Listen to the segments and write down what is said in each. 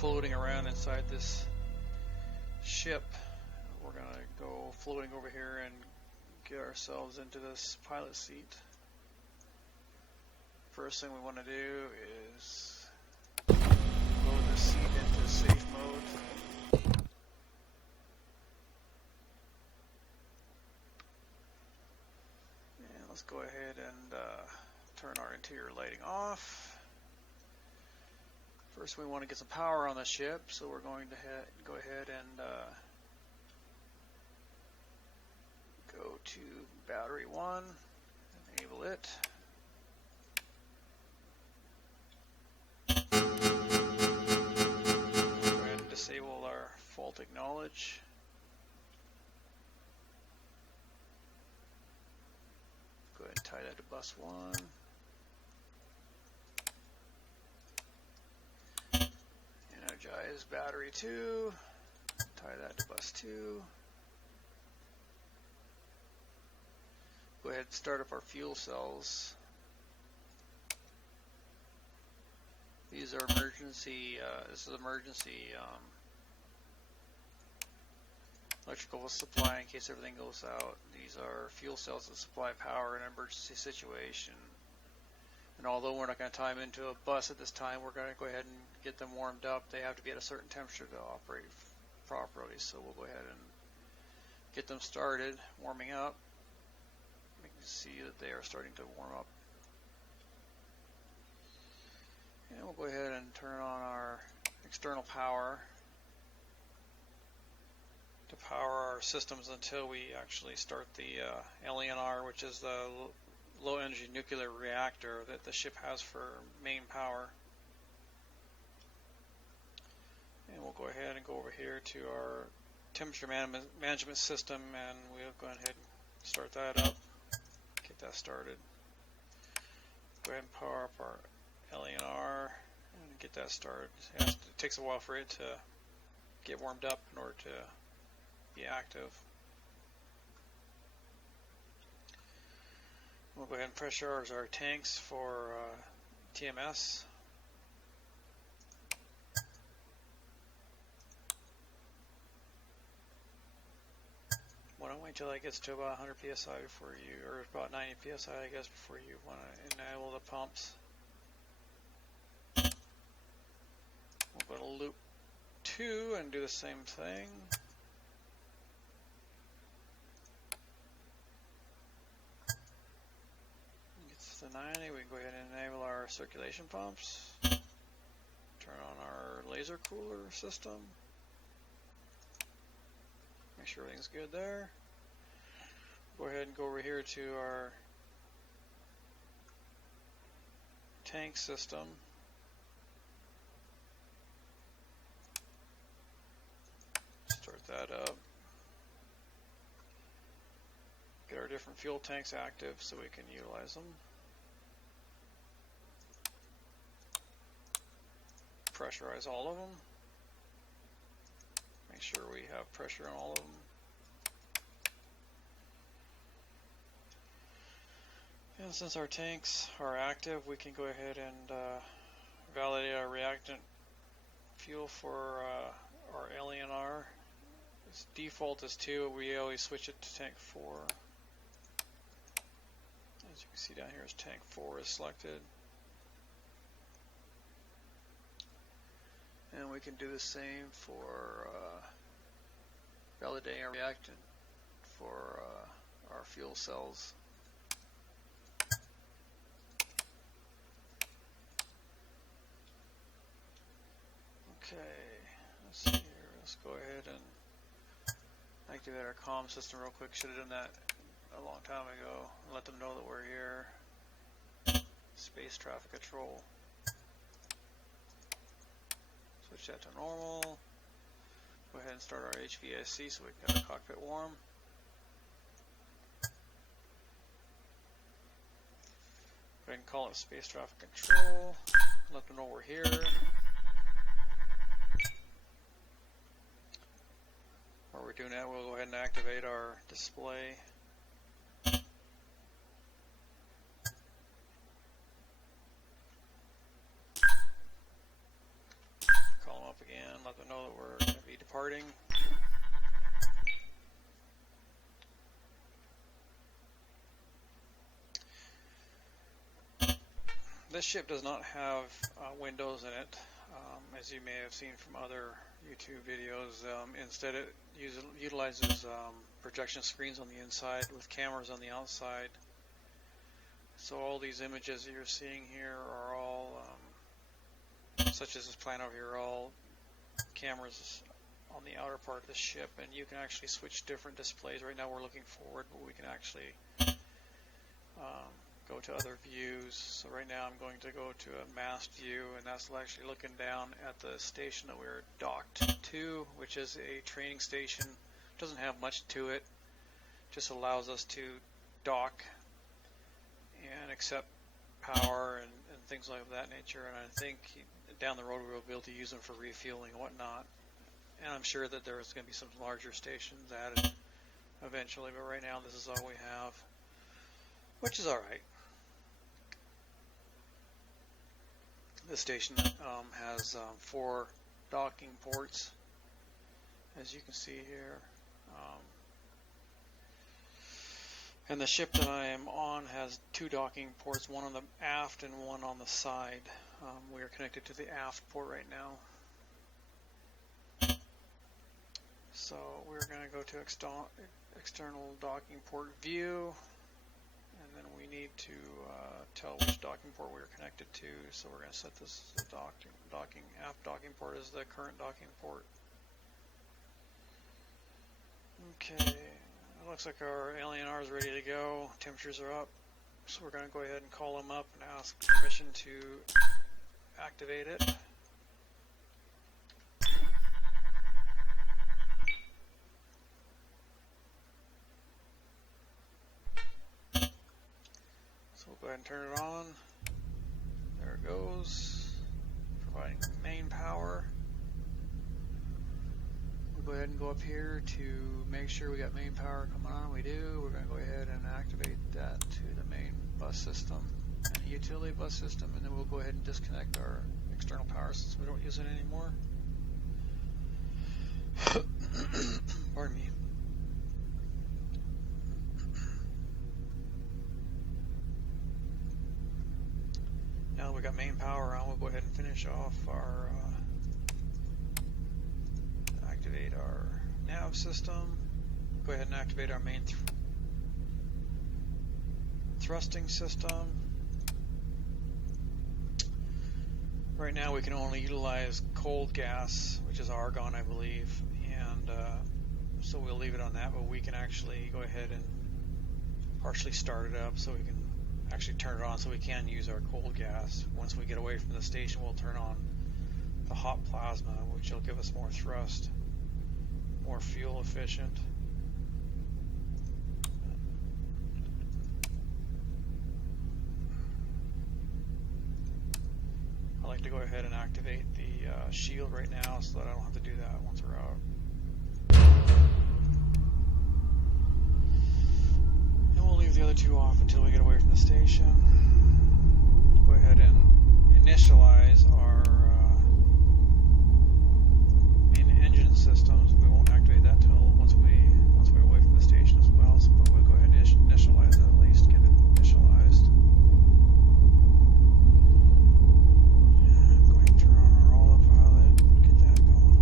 floating around inside this ship. We're going to go floating over here and get ourselves into this pilot seat. First thing we want to do is load the seat into safe mode. And let's go ahead and turn our interior lighting off. First we want to get some power on the ship, so we're going to go ahead and go to battery 1, enable it. Go ahead and disable our fault acknowledge. Go ahead and tie that to bus 1. Energize battery 2, tie that to bus 2. Go ahead and start up our fuel cells. These are emergency, this is emergency electrical supply in case everything goes out. These are fuel cells that supply power in an emergency situation. And although we're not going to tie them into a bus at this time, we're going to go ahead and get them warmed up. They have to be at a certain temperature to operate properly. So we'll go ahead and get them started, warming up. You can see that they are starting to warm up. And we'll go ahead and turn on our external power to power our systems until we actually start the LENR, which is the low energy nuclear reactor that the ship has for main power. And we'll go ahead and go over here to our temperature management system, and we'll go ahead and start that up, get that started. Go ahead and power up our LENR and get that started. It takes a while for it to get warmed up in order to be active. We'll go ahead and pressurize our tanks for TMS. Want to wait until that gets to about 100 psi before you, or about 90 psi, I guess, before you want to enable the pumps. We'll go to loop 2 and do the same thing. Gets to 90, we can go ahead and enable our circulation pumps. Turn on our laser cooler system. Make sure everything's good there. Go ahead and go over here to our tank system. Start that up. Get our different fuel tanks active so we can utilize them. Pressurize all of them. Make sure we have pressure on all of them. And since our tanks are active, we can go ahead and validate our reactant fuel for our LENR. Its default is 2. We always switch it to tank 4. As you can see down here, is tank 4 is selected. And we can do the same for validating our reactant for our fuel cells. Okay, let's see here. Let's go ahead and activate our comm system real quick. Should have done that a long time ago. Let them know that we're here. Space traffic control. Switch that to normal. Go ahead and start our HVAC so we can get our cockpit warm. Go ahead and call it space traffic control. Let them know we're here. While we're doing that, we'll go ahead and activate our display. Call them up again. let them know that we're going to be departing. This ship does not have windows in it, as you may have seen from other YouTube videos. Instead, it utilizes projection screens on the inside with cameras on the outside. So all these images that you're seeing here are all, such as this plan over here, are all cameras on the outer part of the ship, and you can actually switch different displays. Right now we're looking forward, but we can actually go to other views. So right now I'm going to go to a mast view, and that's actually looking down at the station that we're docked to, which is a training station. Doesn't have much to it, just allows us to dock and accept power and things like that nature. And I think down the road we'll be able to use them for refueling and whatnot. And I'm sure that there's going to be some larger stations added eventually, but right now this is all we have, which is alright. This station has 4 docking ports, as you can see here. And the ship that I am on has 2 docking ports, one on the aft and one on the side. We are connected to the aft port right now. So we're going to go to external docking port view, and then we need to tell which docking port we're connected to. So we're going to set this the aft docking port as the current docking port. Okay, it looks like our LNR is ready to go. Temperatures are up, so we're going to go ahead and call them up and ask permission to activate it. So we'll go ahead and turn it on. There it goes, providing main power. We'll go ahead and go up here to make sure we got main power coming on. We do. We're going to go ahead and activate that to the main bus system and the utility bus system, and then we'll go ahead and disconnect our external power since we don't use it anymore. Pardon me. Now that we got main power on, we'll go ahead and finish off our activate our nav system. Go ahead and activate our main thrusting system. Right now we can only utilize cold gas, which is argon, I believe, and so we'll leave it on that, but we can actually go ahead and partially start it up so we can actually turn it on so we can use our cold gas. Once we get away from the station, we'll turn on the hot plasma, which will give us more thrust, more fuel efficient. I like to go ahead and activate the shield right now so that I don't have to do that once we're out. And we'll leave the other 2 off until we get away from the station. Go ahead and initialize our main engine systems. We won't activate that till once we're away from the station as well. So, but we'll go ahead and initialize it, at least get it initialized. I'm going to turn on our autopilot, get that going.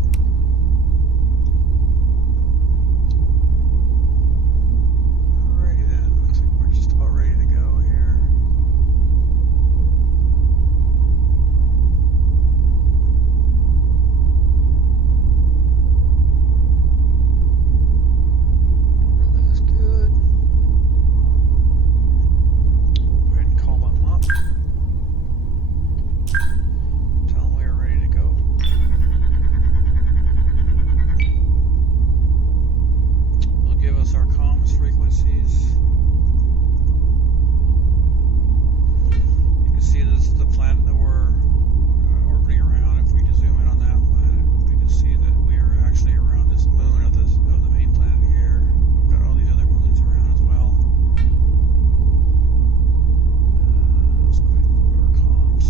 Alrighty then, looks like we're just about ready to go here. Everything is good. Go ahead and call them up. Tell them we are ready to go. They'll give us our comms frequencies. You can see this is the planet that we're orbiting around. If we just zoom in on that planet, we can see that we are actually around this moon of the main planet here. We've got all these other moons around as well. Let's go ahead and go to our comms.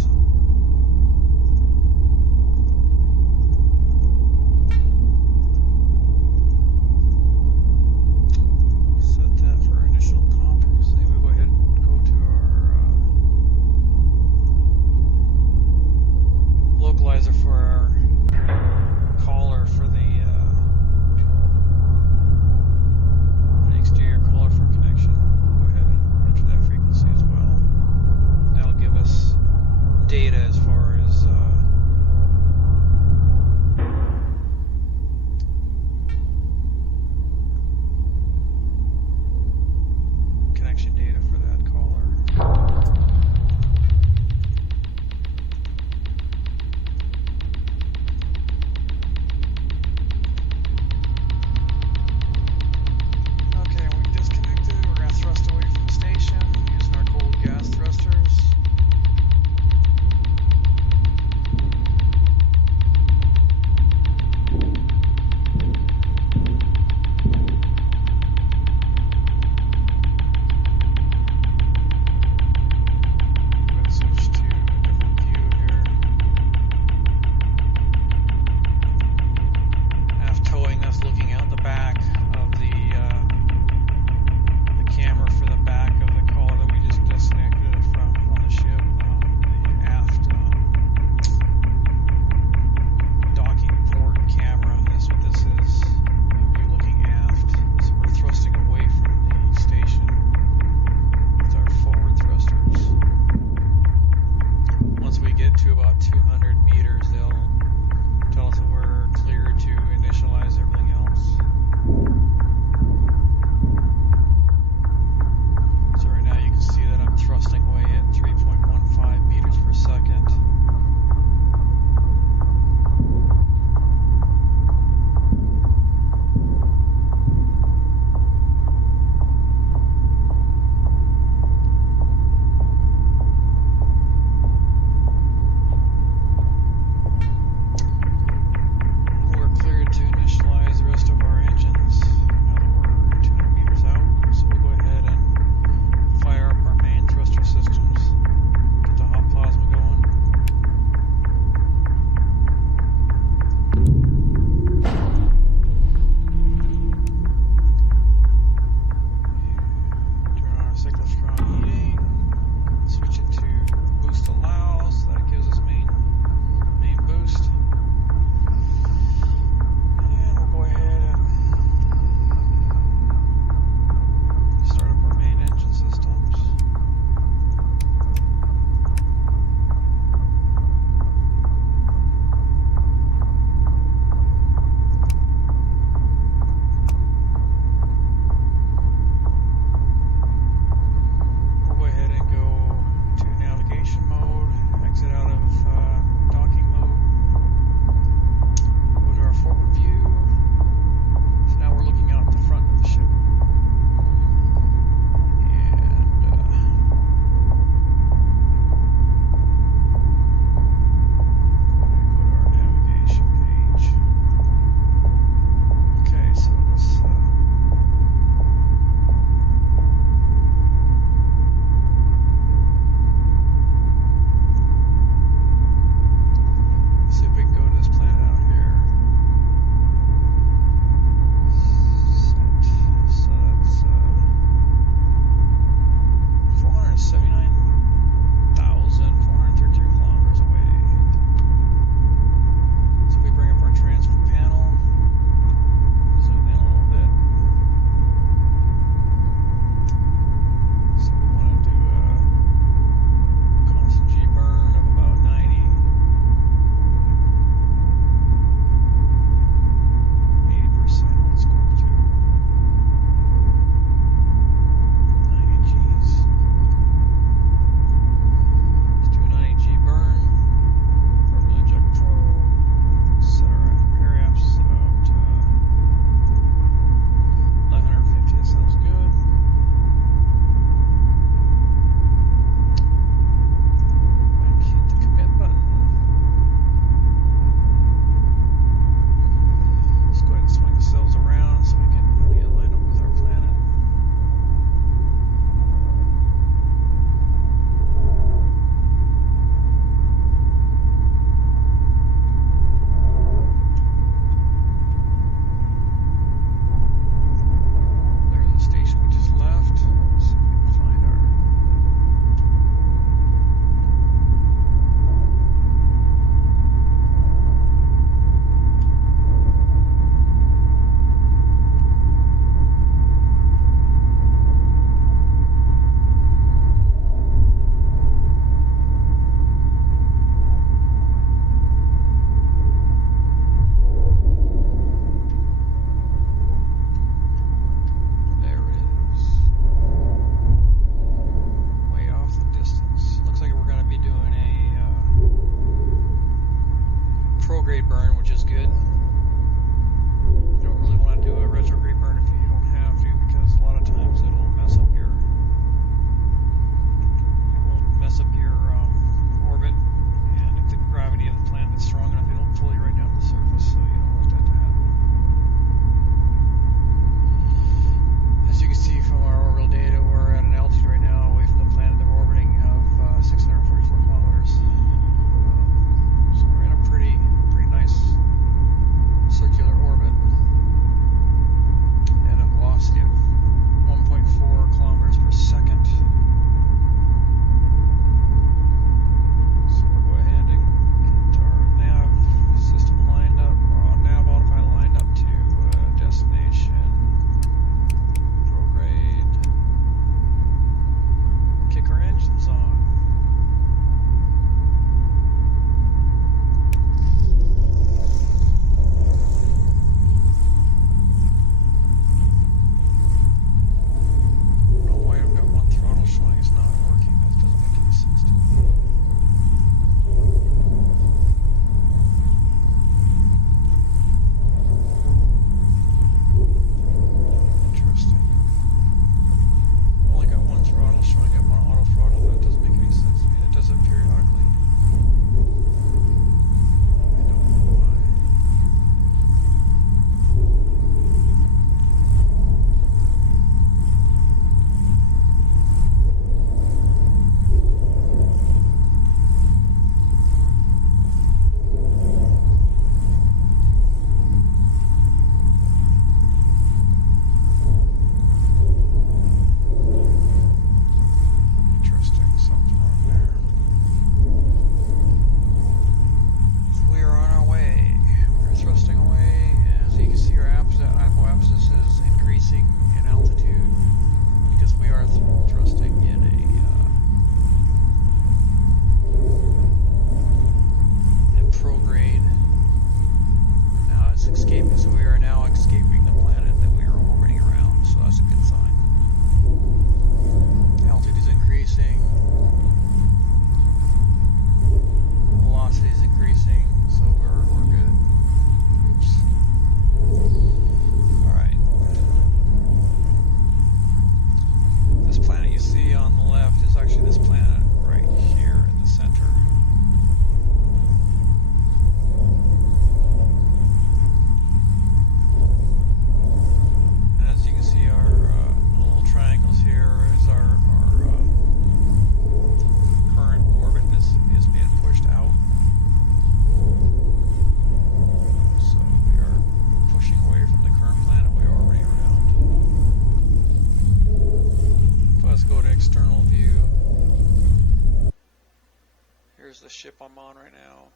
Here's the ship I'm on right now.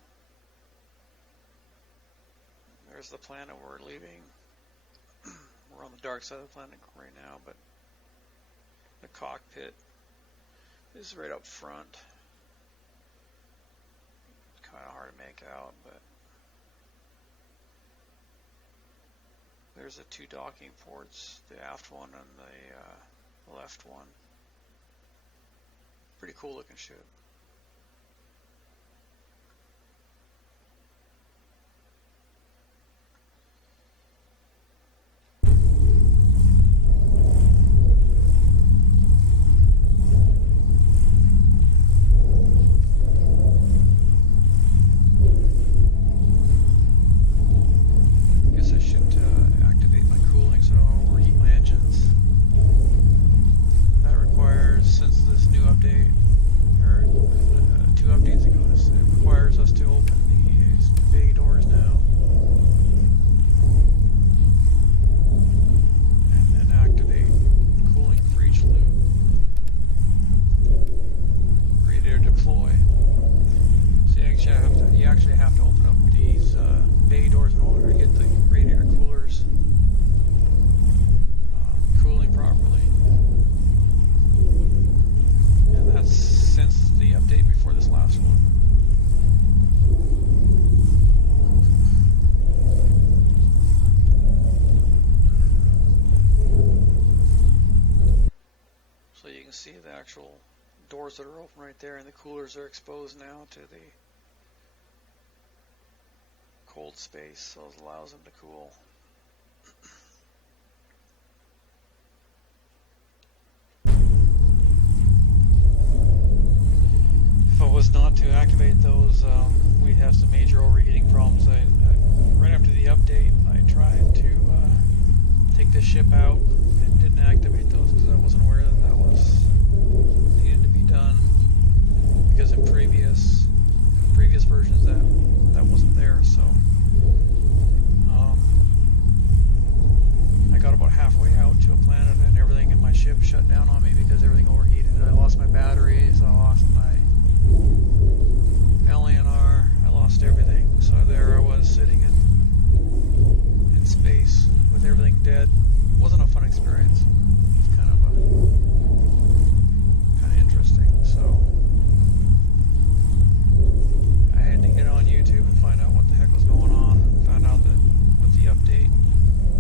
There's the planet we're leaving. We're on the dark side of the planet right now, but the cockpit is right up front. It's kind of hard to make out, but there's the two docking ports, the aft one and the left one. Pretty cool looking ship. See the actual doors that are open right there, and the coolers are exposed now to the cold space, so it allows them to cool. If I was not to activate those, we'd have some major overheating problems. Right after the update, I tried to take this ship out and didn't activate those because I wasn't aware that that was needed to be done, because in previous versions that wasn't there. So I got about halfway out to a planet and everything in my ship shut down on me because everything overheated. I lost my batteries, I lost my LNR, I lost everything. So there I was sitting in space with everything dead. Wasn't a fun experience. It's kind of interesting. So I had to get on YouTube and find out what the heck was going on. Found out that with the update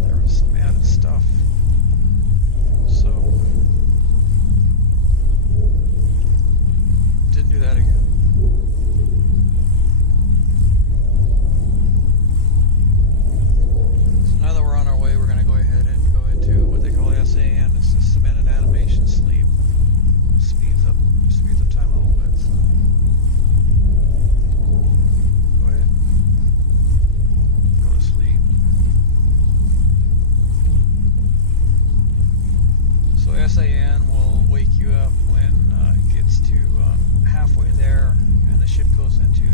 there was some added stuff. So didn't do that again. So now that we're on our way, we're going to go ahead and go into what they call SAN. It's the cemented animation sleep. Speeds up time a little bit. So go ahead, go to sleep. So SAN will wake you up when it gets to halfway there and the ship goes into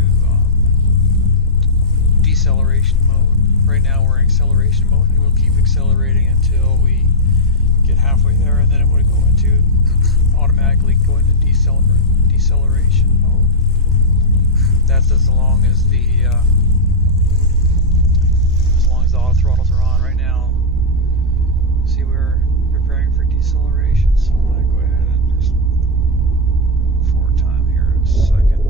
deceleration mode. Right now we're in acceleration mode, and it will keep accelerating until we get halfway there, and then it would go into automatically go into deceleration mode. That's as long as the auto throttles are on. Right now, see, we're preparing for deceleration, so I'm going to go ahead and just forward time here in a second.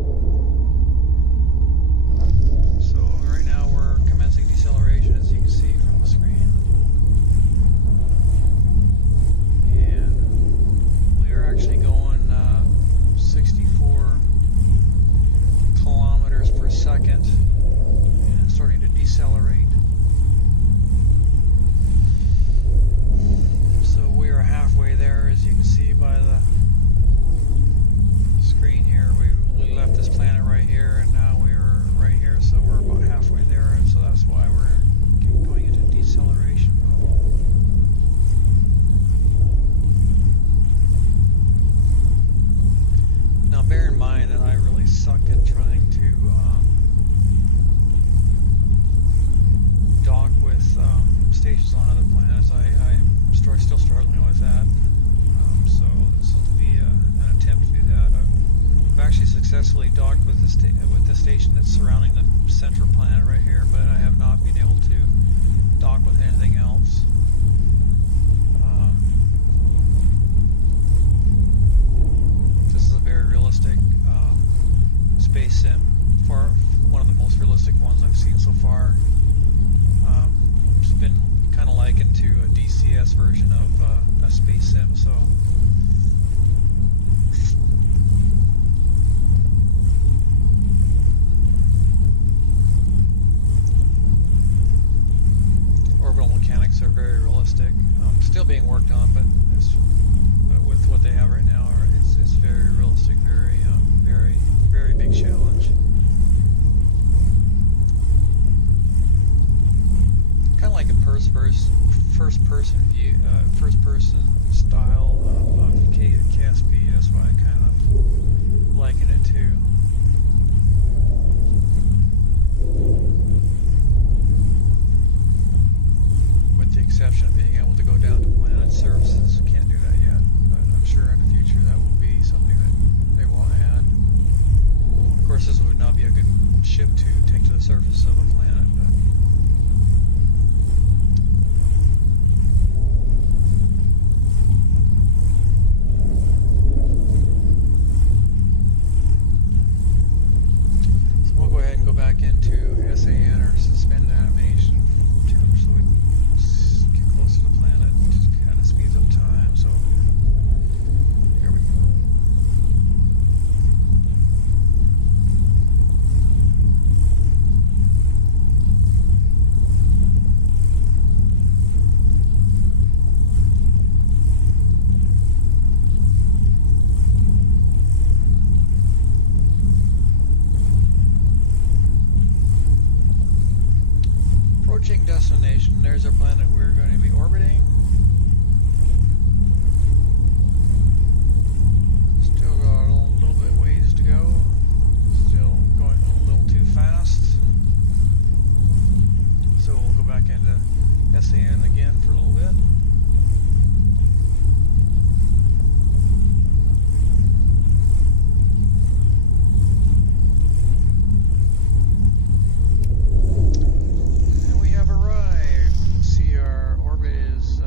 So right now we're commencing deceleration, as you can see from the screen. And we are actually going 64 kilometers per second successfully docked with the station that's surrounding the central planet right here, but I have not been able to dock with anything else. This is a very realistic space sim, one of the most realistic ones I've seen so far. It's been kind of likened to a DCS version of a space sim, so orbital mechanics are very realistic. Still being worked on, but with what they have right now, it's very realistic, very big challenge. Kind of like a first-person view, first-person style of KSP. That's what I kind of liken it to. With the exception of being able to go down to planet surfaces. Can't do that yet, but I'm sure in the future that will be something that they will add. Of course, this would not be a good ship to take to the surface of a planet, but so we'll go ahead and go back into SAN or suspended animation so we get closer to the planet. It just kind of speeds up time. So here we go. Approaching destination. There's our planet we're going to be orbiting. Still got a little bit ways to go. Still going a little too fast. So we'll go back into SAN again for a little bit. And we have arrived. See, our orbit is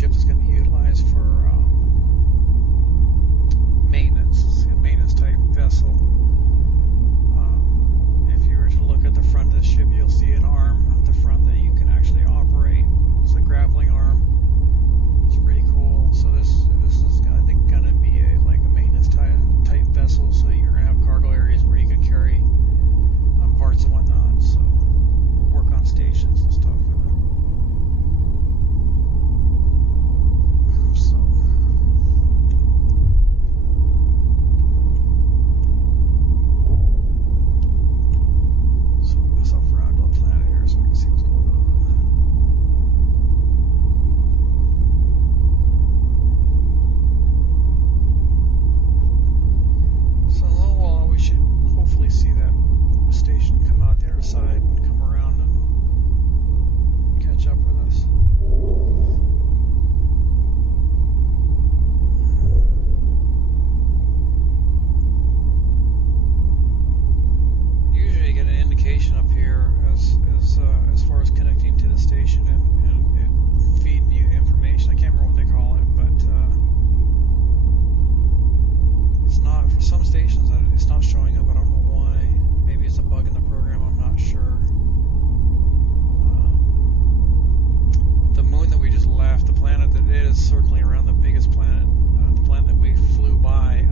ship that's going to be utilized for maintenance. It's a maintenance type vessel. If you were to look at the front of the ship, you'll see an arm at the front that you can actually operate. It's a grappling arm. It's pretty cool. So this is, I think, going to be a maintenance type vessel. So you're going to have cargo areas where you can carry parts and whatnot. So work on stations and stuff with it. So move myself around to the planet here so I can see what's going on. So in a little while we should hopefully see that station come out the other side and come around and catch up with us. Usually you get an indication up here as far as connecting to the station and it feeding you information. I can't remember what they call it, but it's not, for some stations it's not showing up. I don't know why. Maybe it's a bug in the program, I'm not sure. The moon that we just left, the planet that is circling around the biggest planet, the planet that we flew by,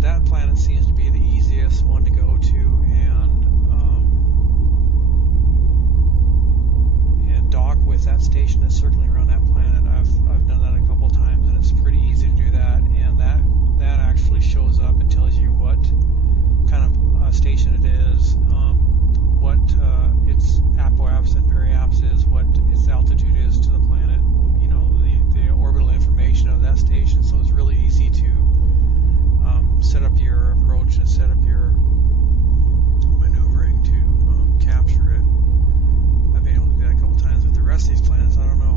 that planet seems to be the easiest one to go to and dock with that station that's circling around that planet. I've done that a couple times, and it's pretty easy to do that. And that actually shows up and tells you what kind of station it is, what its apoapsis and periapsis is, what its altitude is to the planet, the orbital information of that station. So it's really easy to set up your approach and set up your maneuvering to capture it. I've been able to do that a couple times with the rest of these planets. I don't know.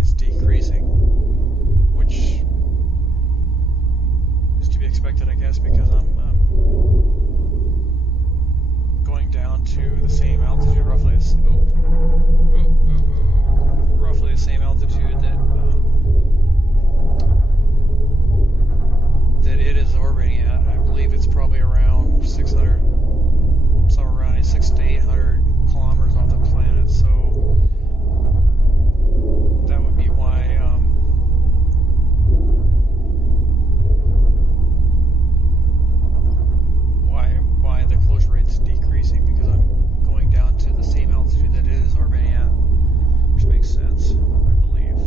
rate's decreasing, which is to be expected, I guess, because I'm going down to the same altitude, roughly the same altitude that it is orbiting at. I believe it's probably around 600, somewhere around 600 to 800 kilometers off the planet. So that would be why the closure rate's decreasing, because I'm going down to the same altitude that it is orbiting at, which makes sense, I believe.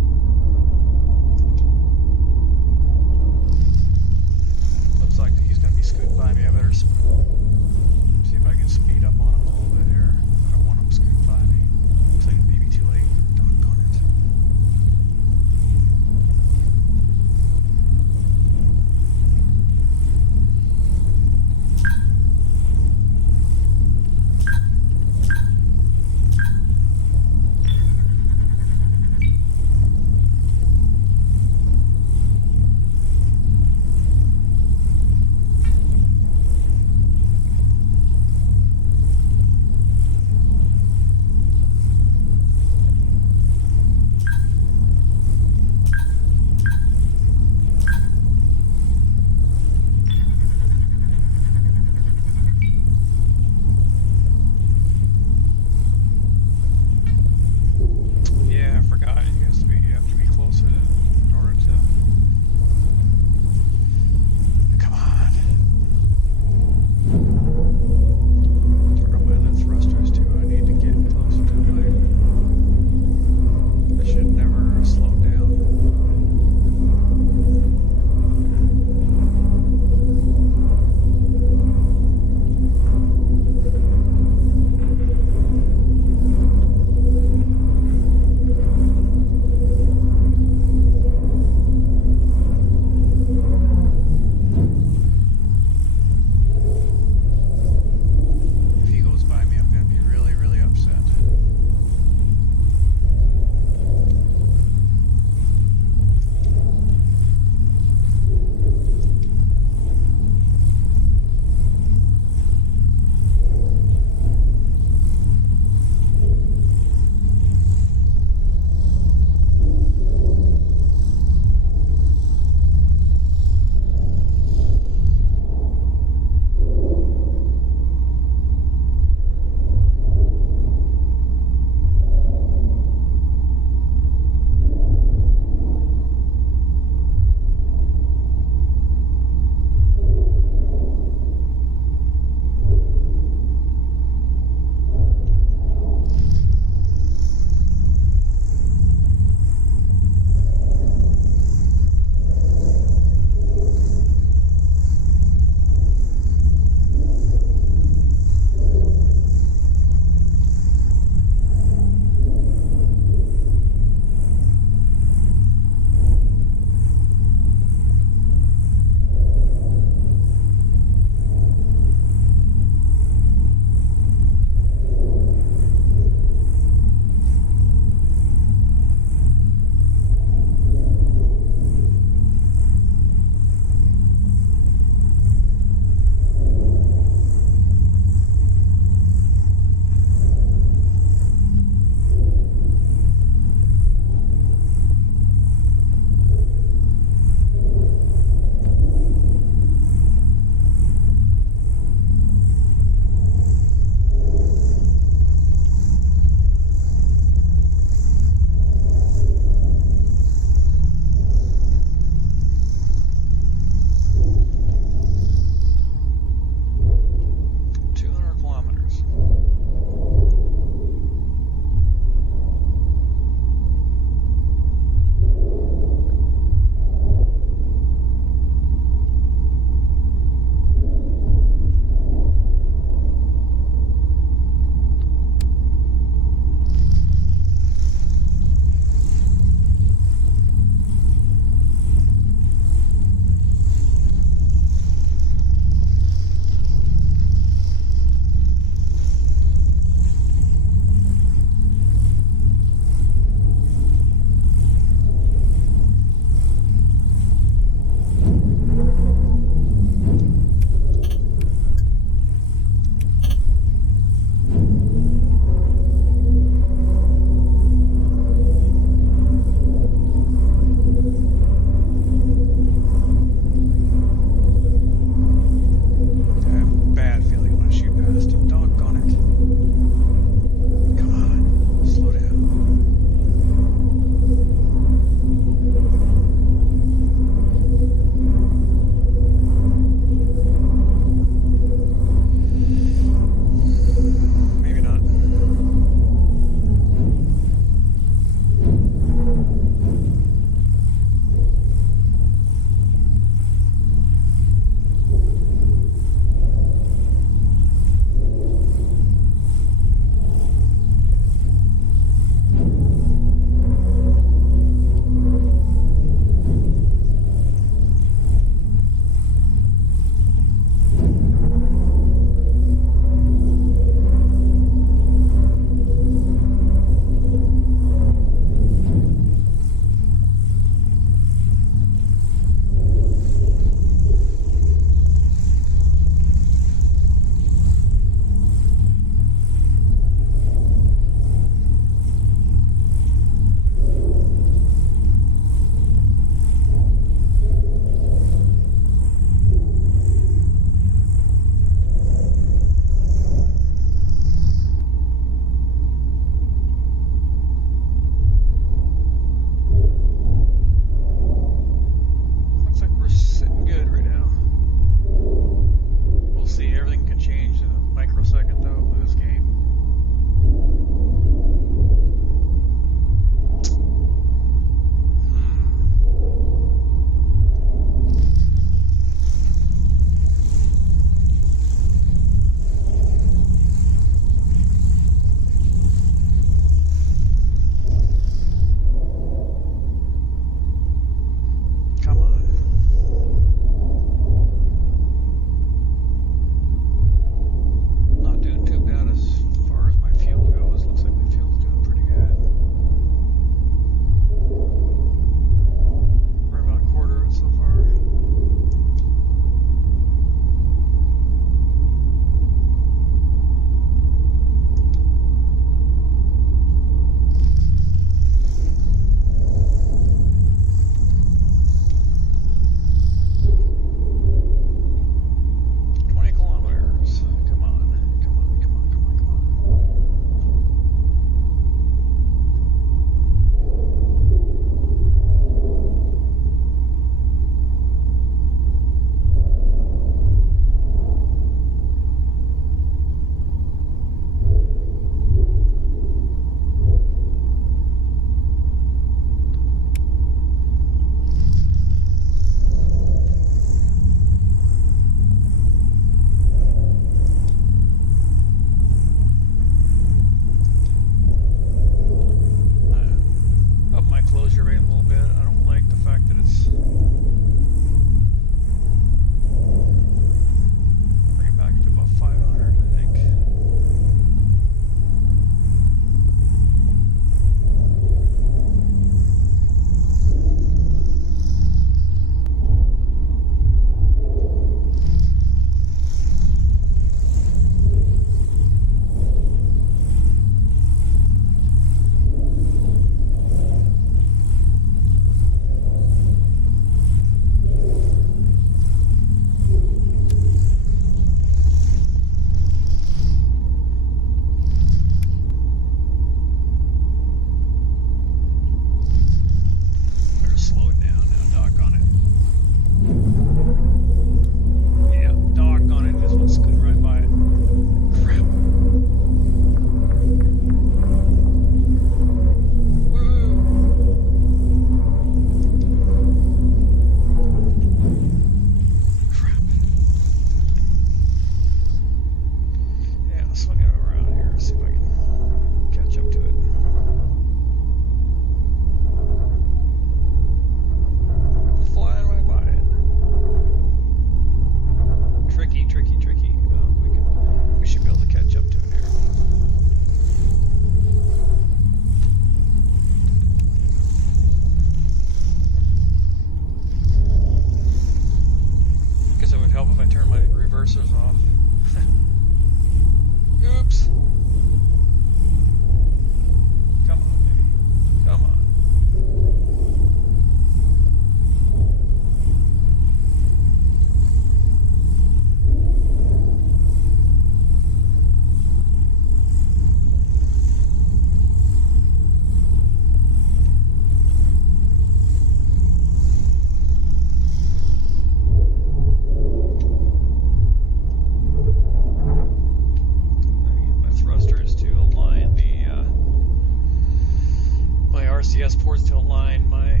RCS ports to align my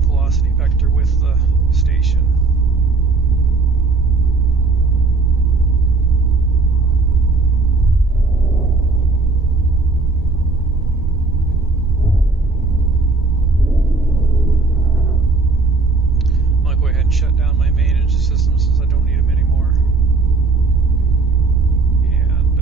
velocity vector with the station. I'm going to go ahead and shut down my main engine system since I don't need them anymore. And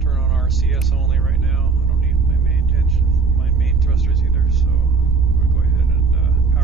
turn on RCS only right now. I don't need my main engine, my main thrusters either, so I'm going to go ahead and power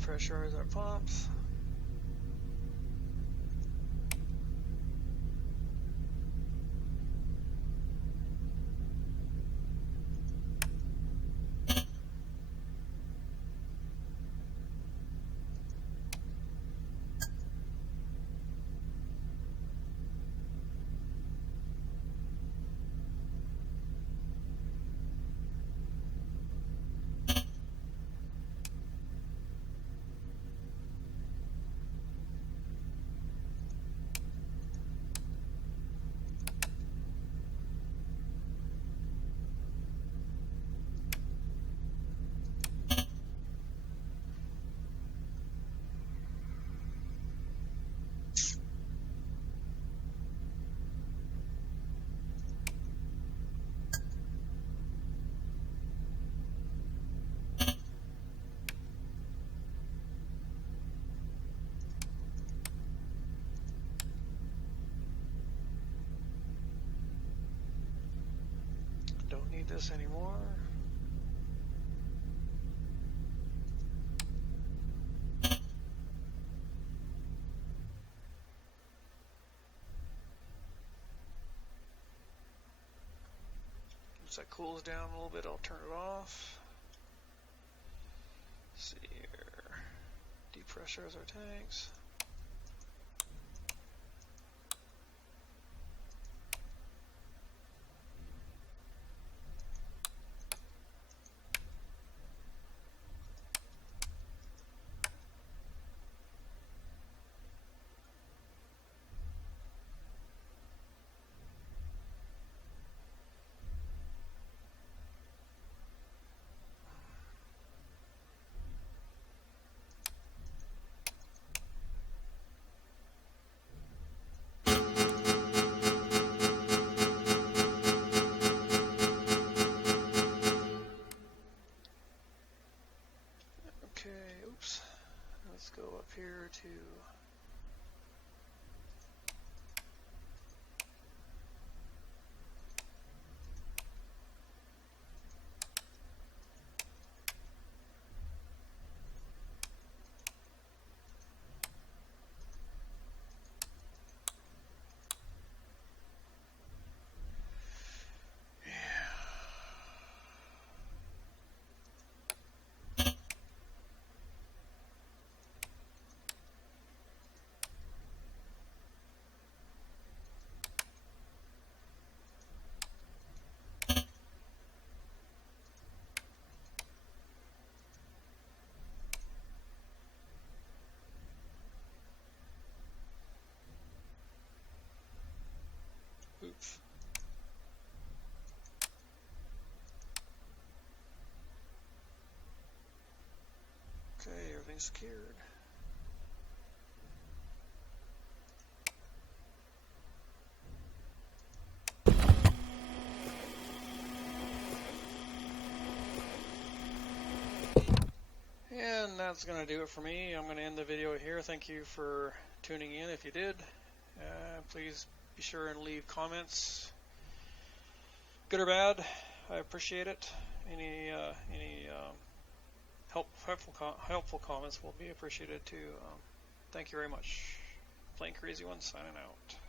Depressurize our pumps. Don't need this anymore. Once that cools down a little bit, I'll turn it off. Let's see here. Depressurize our tanks. Let's go up here to oops. Okay, everything's secured. And that's going to do it for me. I'm going to end the video here. Thank you for tuning in if you did. Please be sure and leave comments, good or bad. I appreciate it. Any helpful comments will be appreciated too. Thank you very much. Plain Crazy One signing out.